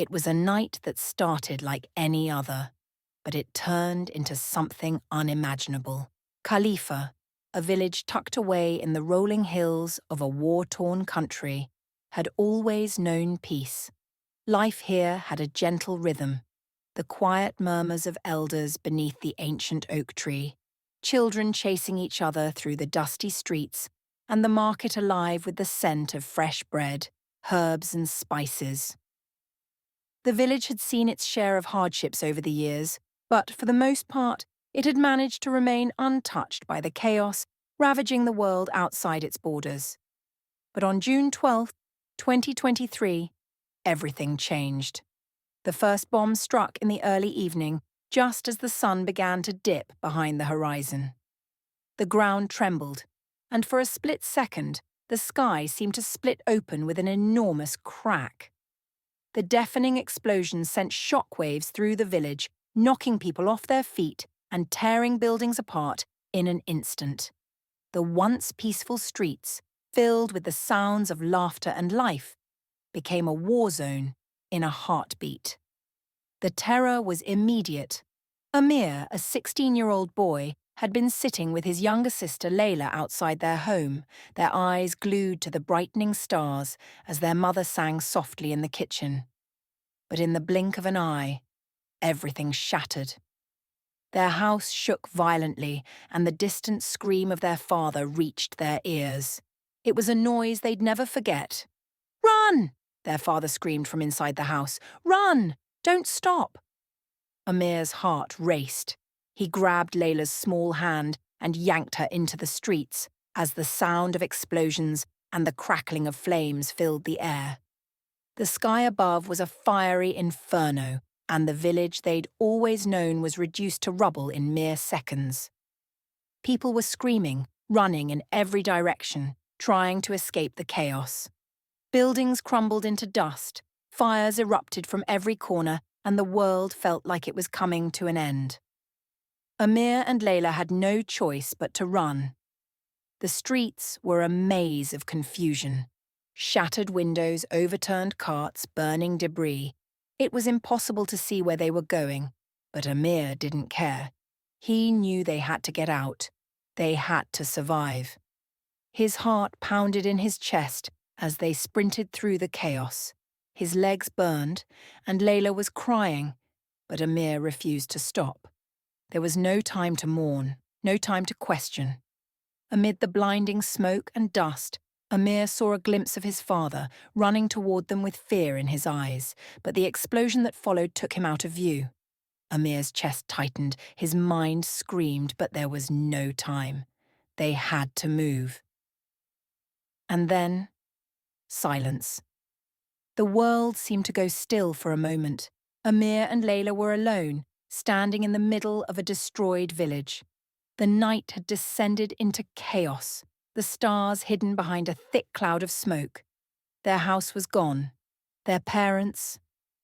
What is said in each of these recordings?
It was a night that started like any other, but it turned into something unimaginable. Khalifa, a village tucked away in the rolling hills of a war-torn country, had always known peace. Life here had a gentle rhythm, the quiet murmurs of elders beneath the ancient oak tree, children chasing each other through the dusty streets, and the market alive with the scent of fresh bread, herbs and spices. The village had seen its share of hardships over the years, but for the most part, it had managed to remain untouched by the chaos ravaging the world outside its borders. But on June 12th, 2023, everything changed. The first bomb struck in the early evening, just as the sun began to dip behind the horizon. The ground trembled, and for a split second, the sky seemed to split open with an enormous crack. The deafening explosion sent shockwaves through the village, knocking people off their feet and tearing buildings apart in an instant. The once peaceful streets, filled with the sounds of laughter and life, became a war zone in a heartbeat. The terror was immediate. Amir, a 16-year-old boy, had been sitting with his younger sister Leila outside their home, their eyes glued to the brightening stars as their mother sang softly in the kitchen. But in the blink of an eye, everything shattered. Their house shook violently, and the distant scream of their father reached their ears. It was a noise they'd never forget. "Run!" their father screamed from inside the house. "Run! Don't stop!" Amir's heart raced. He grabbed Layla's small hand and yanked her into the streets as the sound of explosions and the crackling of flames filled the air. The sky above was a fiery inferno, and the village they'd always known was reduced to rubble in mere seconds. People were screaming, running in every direction, trying to escape the chaos. Buildings crumbled into dust, fires erupted from every corner, and the world felt like it was coming to an end. Amir and Leila had no choice but to run. The streets were a maze of confusion. Shattered windows, overturned carts, burning debris. It was impossible to see where they were going, but Amir didn't care. He knew they had to get out. They had to survive. His heart pounded in his chest as they sprinted through the chaos. His legs burned, and Leila was crying, but Amir refused to stop. There was no time to mourn, no time to question. Amid the blinding smoke and dust, Amir saw a glimpse of his father, running toward them with fear in his eyes, but the explosion that followed took him out of view. Amir's chest tightened, his mind screamed, but there was no time. They had to move. And then, silence. The world seemed to go still for a moment. Amir and Leila were alone, standing in the middle of a destroyed village. The night had descended into chaos, the stars hidden behind a thick cloud of smoke. Their house was gone, their parents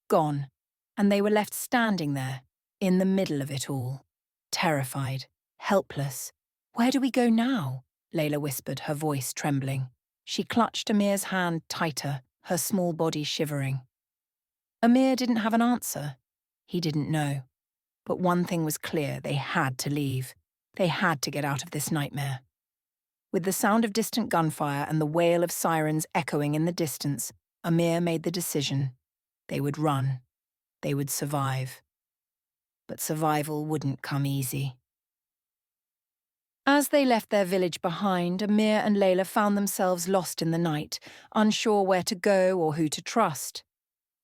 gone, and they were left standing there, in the middle of it all, terrified, helpless. "Where do we go now?" Leila whispered, her voice trembling. She clutched Amir's hand tighter, her small body shivering. Amir didn't have an answer. He didn't know. But one thing was clear: they had to leave. They had to get out of this nightmare. With the sound of distant gunfire and the wail of sirens echoing in the distance, Amir made the decision. They would run. They would survive. But survival wouldn't come easy. As they left their village behind, Amir and Leila found themselves lost in the night, unsure where to go or who to trust.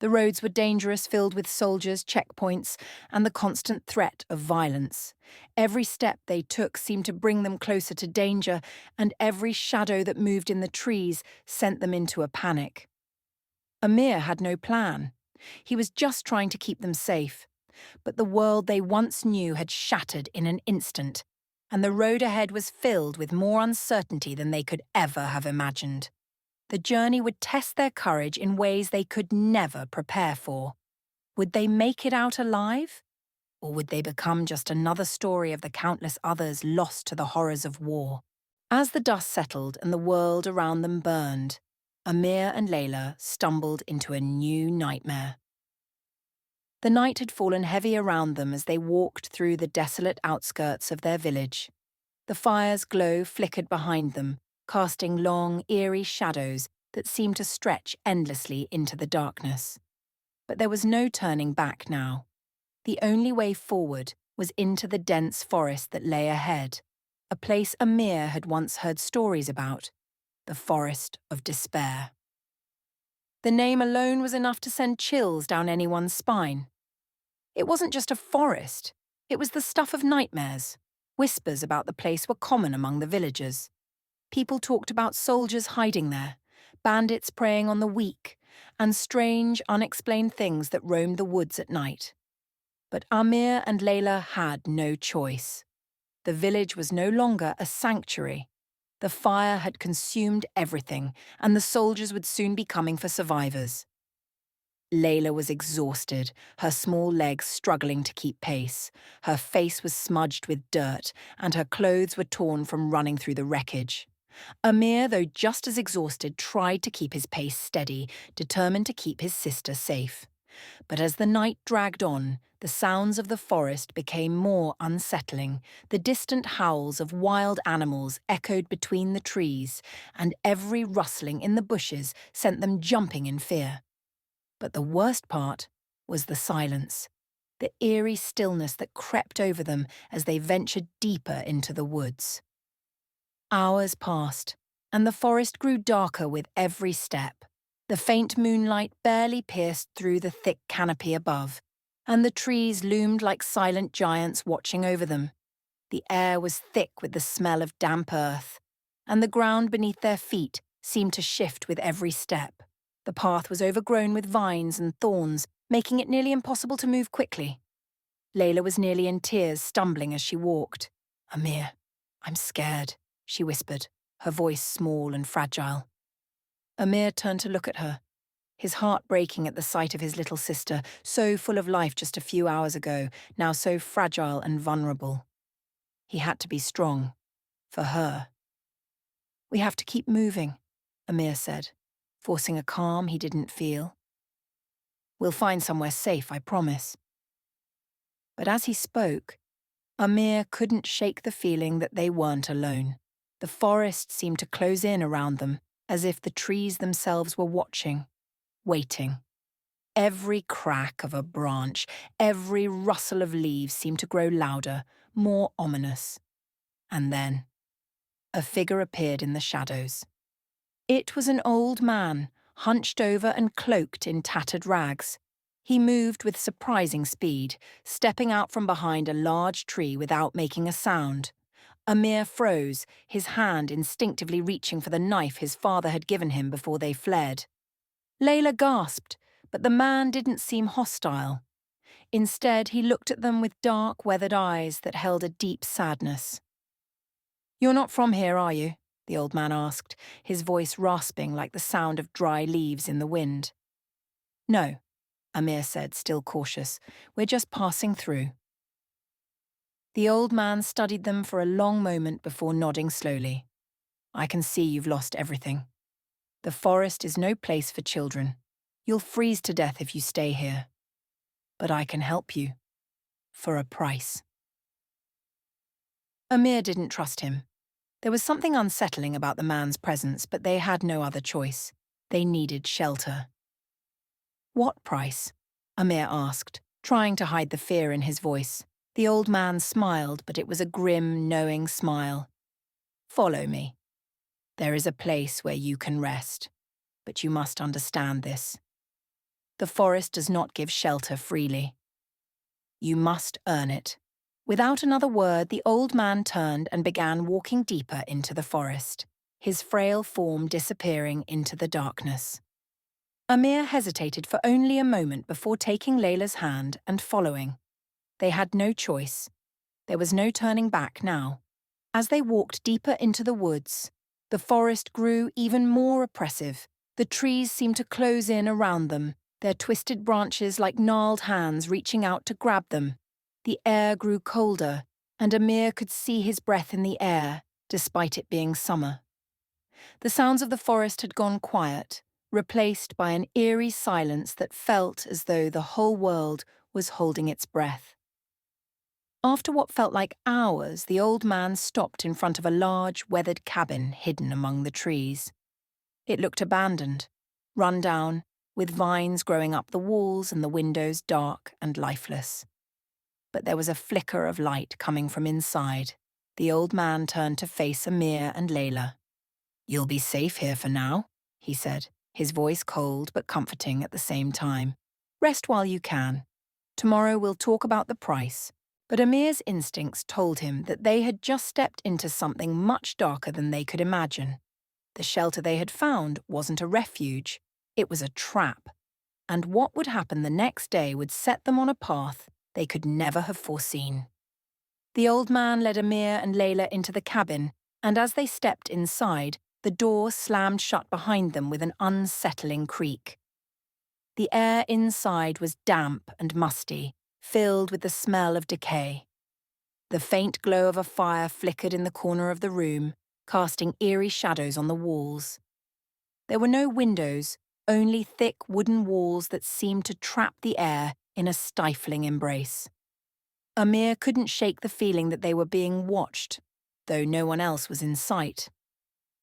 The roads were dangerous, filled with soldiers, checkpoints, and the constant threat of violence. Every step they took seemed to bring them closer to danger, and every shadow that moved in the trees sent them into a panic. Amir had no plan. He was just trying to keep them safe. But the world they once knew had shattered in an instant, and the road ahead was filled with more uncertainty than they could ever have imagined. The journey would test their courage in ways they could never prepare for. Would they make it out alive? Or would they become just another story of the countless others lost to the horrors of war? As the dust settled and the world around them burned, Amir and Leila stumbled into a new nightmare. The night had fallen heavy around them as they walked through the desolate outskirts of their village. The fire's glow flickered behind them, casting long, eerie shadows that seemed to stretch endlessly into the darkness. But there was no turning back now. The only way forward was into the dense forest that lay ahead, a place Amir had once heard stories about, the Forest of Despair. The name alone was enough to send chills down anyone's spine. It wasn't just a forest, it was the stuff of nightmares. Whispers about the place were common among the villagers. People talked about soldiers hiding there, bandits preying on the weak, and strange, unexplained things that roamed the woods at night. But Amir and Leila had no choice. The village was no longer a sanctuary. The fire had consumed everything, and the soldiers would soon be coming for survivors. Leila was exhausted, her small legs struggling to keep pace. Her face was smudged with dirt, and her clothes were torn from running through the wreckage. Amir, though just as exhausted, tried to keep his pace steady, determined to keep his sister safe. But as the night dragged on, the sounds of the forest became more unsettling. The distant howls of wild animals echoed between the trees, and every rustling in the bushes sent them jumping in fear. But the worst part was the silence, the eerie stillness that crept over them as they ventured deeper into the woods. Hours passed, and the forest grew darker with every step. The faint moonlight barely pierced through the thick canopy above, and the trees loomed like silent giants watching over them. The air was thick with the smell of damp earth, and the ground beneath their feet seemed to shift with every step. The path was overgrown with vines and thorns, making it nearly impossible to move quickly. Leila was nearly in tears, stumbling as she walked. "Amir, I'm scared," she whispered, her voice small and fragile. Amir turned to look at her, his heart breaking at the sight of his little sister, so full of life just a few hours ago, now so fragile and vulnerable. He had to be strong, for her. "We have to keep moving," Amir said, forcing a calm he didn't feel. "We'll find somewhere safe, I promise." But as he spoke, Amir couldn't shake the feeling that they weren't alone. The forest seemed to close in around them, as if the trees themselves were watching, waiting. Every crack of a branch, every rustle of leaves seemed to grow louder, more ominous. And then, a figure appeared in the shadows. It was an old man, hunched over and cloaked in tattered rags. He moved with surprising speed, stepping out from behind a large tree without making a sound. Amir froze, his hand instinctively reaching for the knife his father had given him before they fled. Leila gasped, but the man didn't seem hostile. Instead, he looked at them with dark, weathered eyes that held a deep sadness. "You're not from here, are you?" the old man asked, his voice rasping like the sound of dry leaves in the wind. "No," Amir said, still cautious. "We're just passing through." The old man studied them for a long moment before nodding slowly. "I can see you've lost everything. The forest is no place for children. You'll freeze to death if you stay here. But I can help you. For a price." Amir didn't trust him. There was something unsettling about the man's presence, but they had no other choice. They needed shelter. "What price?" Amir asked, trying to hide the fear in his voice. The old man smiled, but it was a grim, knowing smile. "Follow me. There is a place where you can rest, but you must understand this. The forest does not give shelter freely. You must earn it." Without another word, the old man turned and began walking deeper into the forest, his frail form disappearing into the darkness. Amir hesitated for only a moment before taking Leila's hand and following. They had no choice. There was no turning back now. As they walked deeper into the woods, the forest grew even more oppressive. The trees seemed to close in around them, their twisted branches like gnarled hands reaching out to grab them. The air grew colder, and Amir could see his breath in the air, despite it being summer. The sounds of the forest had gone quiet, replaced by an eerie silence that felt as though the whole world was holding its breath. After what felt like hours, the old man stopped in front of a large, weathered cabin hidden among the trees. It looked abandoned, run down, with vines growing up the walls and the windows dark and lifeless. But there was a flicker of light coming from inside. The old man turned to face Amir and Leila. "You'll be safe here for now," he said, his voice cold but comforting at the same time. "Rest while you can. Tomorrow we'll talk about the price." But Amir's instincts told him that they had just stepped into something much darker than they could imagine. The shelter they had found wasn't a refuge, it was a trap. And what would happen the next day would set them on a path they could never have foreseen. The old man led Amir and Leila into the cabin, and as they stepped inside, the door slammed shut behind them with an unsettling creak. The air inside was damp and musty, filled with the smell of decay. The faint glow of a fire flickered in the corner of the room, casting eerie shadows on the walls. There were no windows, only thick wooden walls that seemed to trap the air in a stifling embrace. Amir couldn't shake the feeling that they were being watched, though no one else was in sight.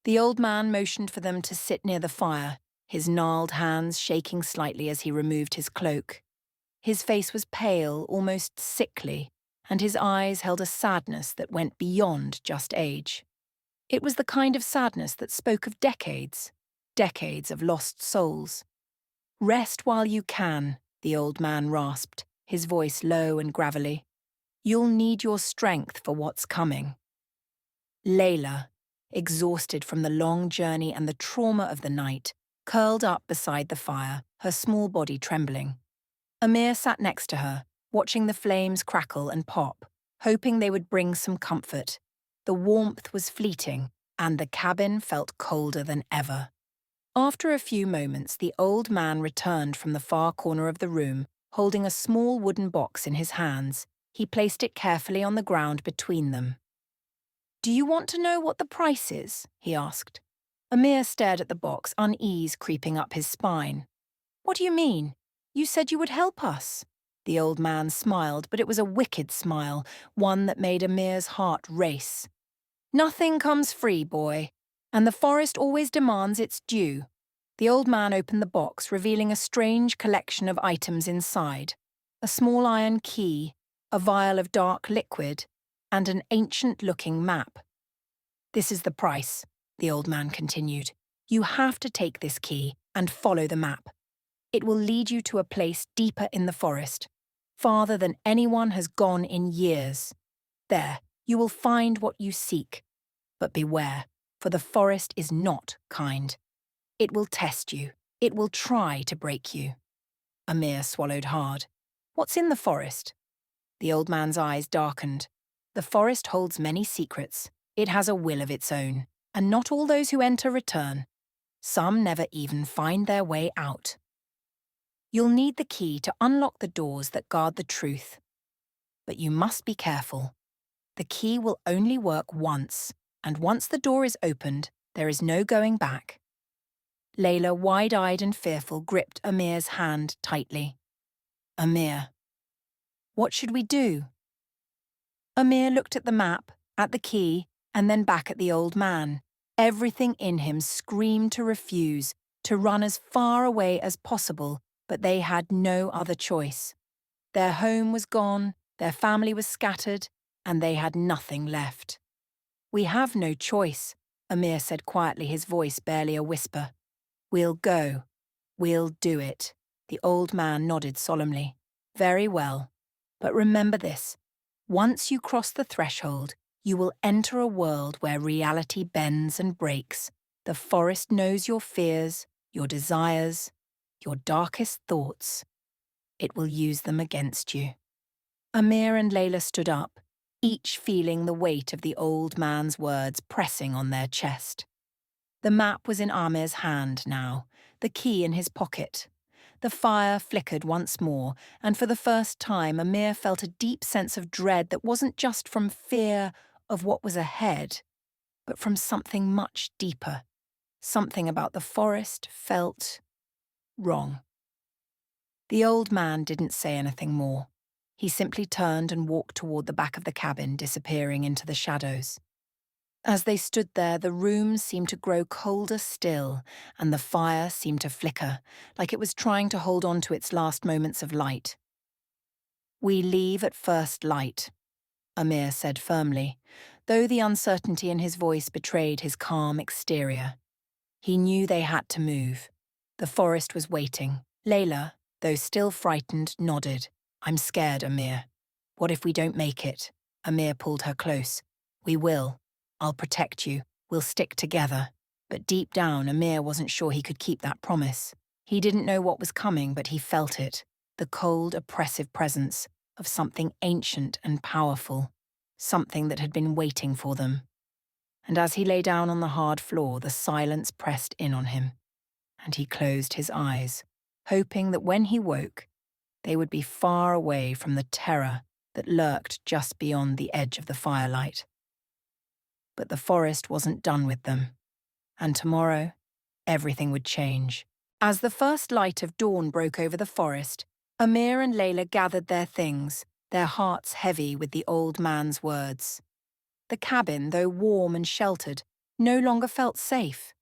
The old man motioned for them to sit near the fire, his gnarled hands shaking slightly as he removed his cloak. His face was pale, almost sickly, and his eyes held a sadness that went beyond just age. It was the kind of sadness that spoke of decades of lost souls. "Rest while you can," the old man rasped, his voice low and gravelly. "You'll need your strength for what's coming." Leila, exhausted from the long journey and the trauma of the night, curled up beside the fire, her small body trembling. Amir sat next to her, watching the flames crackle and pop, hoping they would bring some comfort. The warmth was fleeting, and the cabin felt colder than ever. After a few moments, the old man returned from the far corner of the room, holding a small wooden box in his hands. He placed it carefully on the ground between them. "Do you want to know what the price is?" he asked. Amir stared at the box, unease creeping up his spine. "What do you mean? You said you would help us." The old man smiled, but it was a wicked smile, one that made Amir's heart race. "Nothing comes free, boy, and the forest always demands its due." The old man opened the box, revealing a strange collection of items inside: a small iron key, a vial of dark liquid, and an ancient-looking map. "This is the price," the old man continued. "You have to take this key and follow the map. It will lead you to a place deeper in the forest, farther than anyone has gone in years. There, you will find what you seek. But beware, for the forest is not kind. It will test you. It will try to break you." Amir swallowed hard. "What's in the forest?" The old man's eyes darkened. "The forest holds many secrets. It has a will of its own, and not all those who enter return. Some never even find their way out. You'll need the key to unlock the doors that guard the truth. But you must be careful. The key will only work once, and once the door is opened, there is no going back." Leila, wide-eyed and fearful, gripped Amir's hand tightly. "Amir, what should we do?" Amir looked at the map, at the key, and then back at the old man. Everything in him screamed to refuse, to run as far away as possible, but they had no other choice. Their home was gone, their family was scattered, and they had nothing left. "We have no choice," Amir said quietly, his voice barely a whisper. "We'll go. We'll do it." The old man nodded solemnly. "Very well. But remember this. Once you cross the threshold, you will enter a world where reality bends and breaks. The forest knows your fears, your desires, your darkest thoughts. It will use them against you." Amir and Leila stood up, each feeling the weight of the old man's words pressing on their chest. The map was in Amir's hand now, the key in his pocket. The fire flickered once more, and for the first time Amir felt a deep sense of dread that wasn't just from fear of what was ahead, but from something much deeper. Something about the forest felt wrong. The old man didn't say anything more. He simply turned and walked toward the back of the cabin, disappearing into the shadows. As they stood there, the room seemed to grow colder still, and the fire seemed to flicker, like it was trying to hold on to its last moments of light. "We leave at first light," Amir said firmly, though the uncertainty in his voice betrayed his calm exterior. He knew they had to move. The forest was waiting. Leila, though still frightened, nodded. "I'm scared, Amir. What if we don't make it?" Amir pulled her close. "We will. I'll protect you. We'll stick together." But deep down, Amir wasn't sure he could keep that promise. He didn't know what was coming, but he felt it. The cold, oppressive presence of something ancient and powerful. Something that had been waiting for them. And as he lay down on the hard floor, the silence pressed in on him. And he closed his eyes, hoping that when he woke, they would be far away from the terror that lurked just beyond the edge of the firelight. But the forest wasn't done with them, and tomorrow, everything would change. As the first light of dawn broke over the forest, Amir and Leila gathered their things, their hearts heavy with the old man's words. The cabin, though warm and sheltered, no longer felt safe.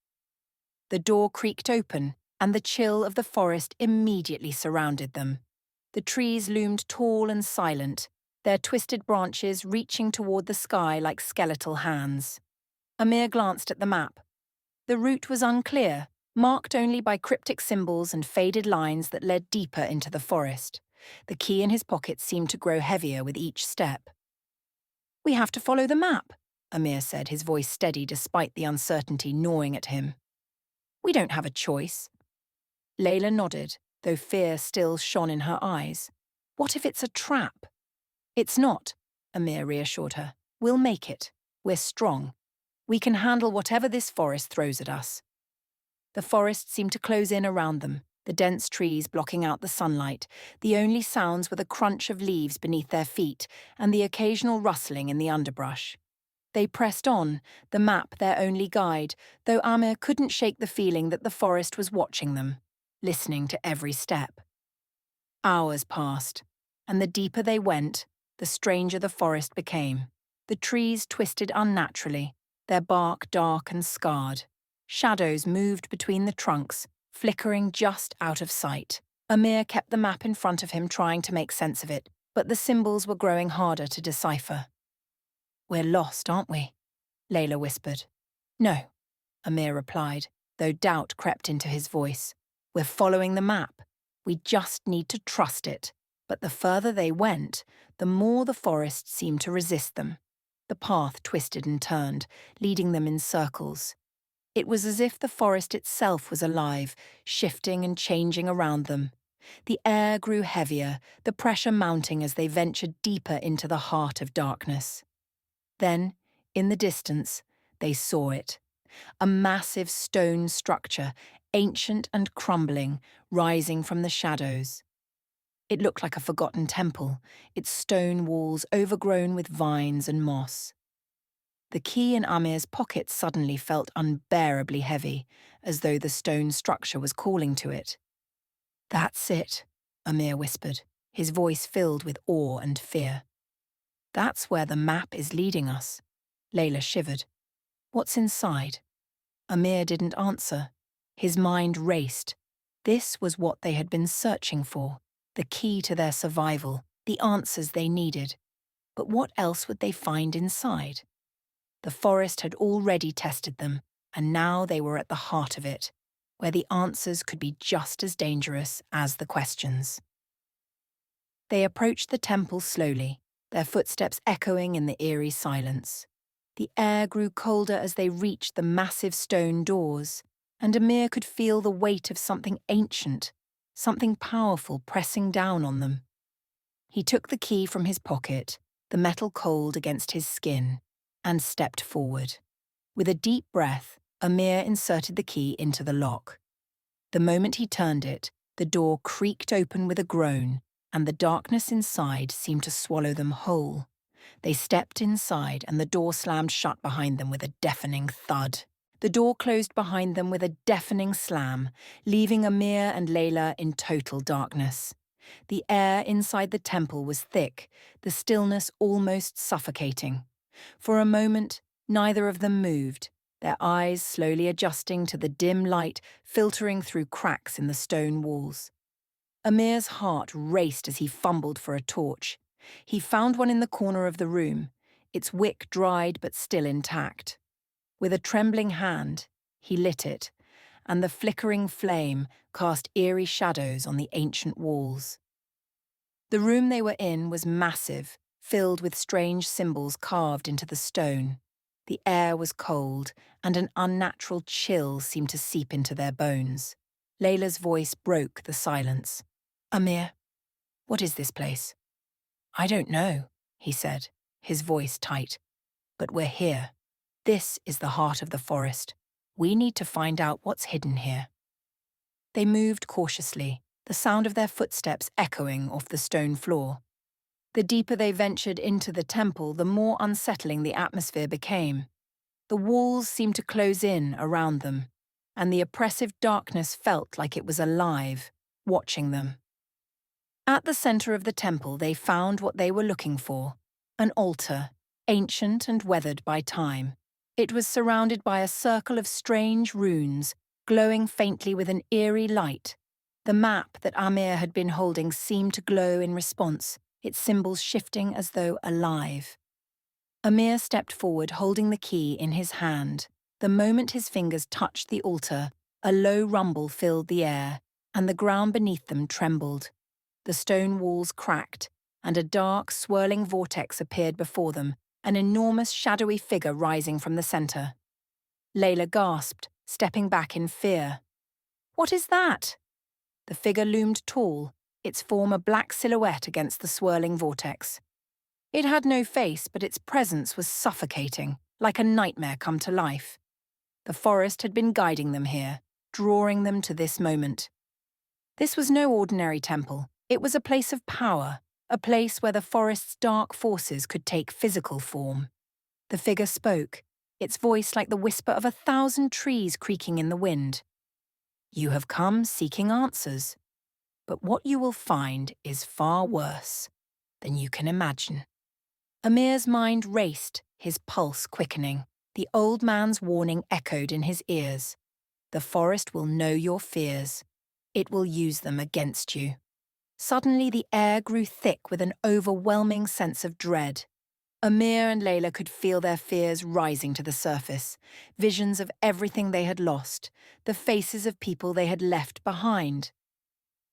The door creaked open, and the chill of the forest immediately surrounded them. The trees loomed tall and silent, their twisted branches reaching toward the sky like skeletal hands. Amir glanced at the map. The route was unclear, marked only by cryptic symbols and faded lines that led deeper into the forest. The key in his pocket seemed to grow heavier with each step. "We have to follow the map," Amir said, his voice steady despite the uncertainty gnawing at him. "We don't have a choice." Leila nodded, though fear still shone in her eyes. "What if it's a trap?" "It's not," Amir reassured her. "We'll make it. We're strong. We can handle whatever this forest throws at us." The forest seemed to close in around them, the dense trees blocking out the sunlight. The only sounds were the crunch of leaves beneath their feet and the occasional rustling in the underbrush. They pressed on, the map their only guide, though Amir couldn't shake the feeling that the forest was watching them, listening to every step. Hours passed, and the deeper they went, the stranger the forest became. The trees twisted unnaturally, their bark dark and scarred. Shadows moved between the trunks, flickering just out of sight. Amir kept the map in front of him, trying to make sense of it, but the symbols were growing harder to decipher. "We're lost, aren't we?" Leila whispered. "No," Amir replied, though doubt crept into his voice. "We're following the map. We just need to trust it." But the further they went, the more the forest seemed to resist them. The path twisted and turned, leading them in circles. It was as if the forest itself was alive, shifting and changing around them. The air grew heavier, the pressure mounting as they ventured deeper into the heart of darkness. Then, in the distance, they saw it. A massive stone structure, ancient and crumbling, rising from the shadows. It looked like a forgotten temple, its stone walls overgrown with vines and moss. The key in Amir's pocket suddenly felt unbearably heavy, as though the stone structure was calling to it. "That's it," Amir whispered, his voice filled with awe and fear. "That's where the map is leading us." Leila shivered. "What's inside?" Amir didn't answer. His mind raced. This was what they had been searching for, the key to their survival, the answers they needed. But what else would they find inside? The forest had already tested them, and now they were at the heart of it, where the answers could be just as dangerous as the questions. They approached the temple slowly, their footsteps echoing in the eerie silence. The air grew colder as they reached the massive stone doors, and Amir could feel the weight of something ancient, something powerful pressing down on them. He took the key from his pocket, the metal cold against his skin, and stepped forward. With a deep breath, Amir inserted the key into the lock. The moment he turned it, the door creaked open with a groan, and the darkness inside seemed to swallow them whole. They stepped inside, and the door slammed shut behind them with a deafening thud. The door closed behind them with a deafening slam, leaving Amir and Leila in total darkness. The air inside the temple was thick, the stillness almost suffocating. For a moment, neither of them moved, their eyes slowly adjusting to the dim light filtering through cracks in the stone walls. Amir's heart raced as he fumbled for a torch. He found one in the corner of the room, its wick dried but still intact. With a trembling hand, he lit it, and the flickering flame cast eerie shadows on the ancient walls. The room they were in was massive, filled with strange symbols carved into the stone. The air was cold, and an unnatural chill seemed to seep into their bones. Layla's voice broke the silence. "Amir, what is this place?" "I don't know," he said, his voice tight. "But we're here. This is the heart of the forest. We need to find out what's hidden here." They moved cautiously, the sound of their footsteps echoing off the stone floor. The deeper they ventured into the temple, the more unsettling the atmosphere became. The walls seemed to close in around them, and the oppressive darkness felt like it was alive, watching them. At the center of the temple, they found what they were looking for, an altar, ancient and weathered by time. It was surrounded by a circle of strange runes, glowing faintly with an eerie light. The map that Amir had been holding seemed to glow in response, its symbols shifting as though alive. Amir stepped forward, holding the key in his hand. The moment his fingers touched the altar, a low rumble filled the air, and the ground beneath them trembled. The stone walls cracked, and a dark, swirling vortex appeared before them, an enormous shadowy figure rising from the center. Leila gasped, stepping back in fear. "What is that?" The figure loomed tall, its form a black silhouette against the swirling vortex. It had no face, but its presence was suffocating, like a nightmare come to life. The forest had been guiding them here, drawing them to this moment. This was no ordinary temple. It was a place of power, a place where the forest's dark forces could take physical form. The figure spoke, its voice like the whisper of 1,000 trees creaking in the wind. "You have come seeking answers, but what you will find is far worse than you can imagine." Amir's mind raced, his pulse quickening. The old man's warning echoed in his ears. The forest will know your fears. It will use them against you. Suddenly the air grew thick with an overwhelming sense of dread. Amir and Leila could feel their fears rising to the surface, visions of everything they had lost, the faces of people they had left behind.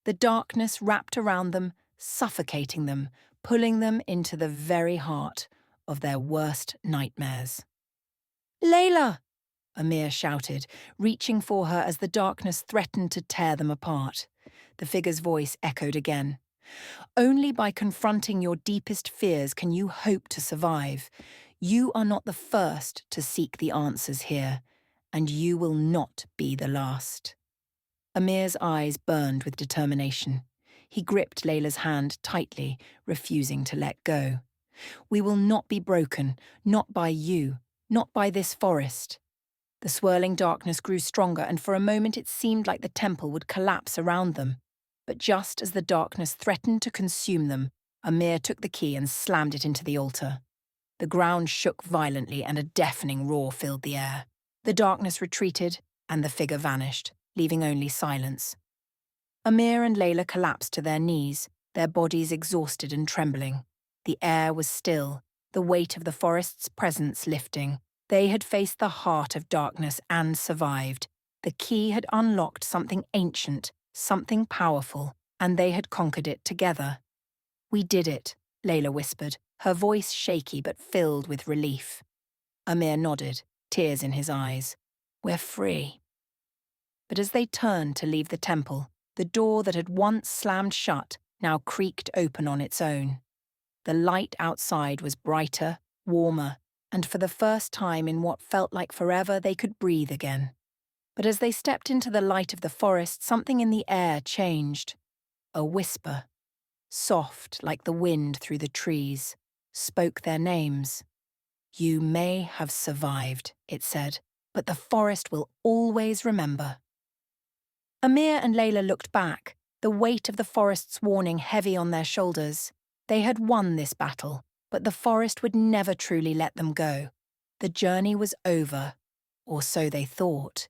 The darkness wrapped around them, suffocating them, pulling them into the very heart of their worst nightmares. "Leila!" Amir shouted, reaching for her as the darkness threatened to tear them apart. The figure's voice echoed again. "Only by confronting your deepest fears can you hope to survive. You are not the first to seek the answers here, and you will not be the last." Amir's eyes burned with determination. He gripped Leila's hand tightly, refusing to let go. "We will not be broken, not by you, not by this forest." The swirling darkness grew stronger, and for a moment it seemed like the temple would collapse around them. But just as the darkness threatened to consume them, Amir took the key and slammed it into the altar. The ground shook violently and a deafening roar filled the air. The darkness retreated, and the figure vanished, leaving only silence. Amir and Leila collapsed to their knees, their bodies exhausted and trembling. The air was still, the weight of the forest's presence lifting. They had faced the heart of darkness and survived. The key had unlocked something ancient, something powerful, and they had conquered it together. "We did it," Leila whispered, her voice shaky but filled with relief. Amir nodded, tears in his eyes. "We're free." But as they turned to leave the temple, the door that had once slammed shut now creaked open on its own. The light outside was brighter, warmer, and for the first time in what felt like forever they could breathe again. But as they stepped into the light of the forest, something in the air changed. A whisper, soft like the wind through the trees, spoke their names. "You may have survived," it said, but the forest will always remember. Amir and Leila looked back, the weight of the forest's warning heavy on their shoulders. They had won this battle, but the forest would never truly let them go. The journey was over, or so they thought.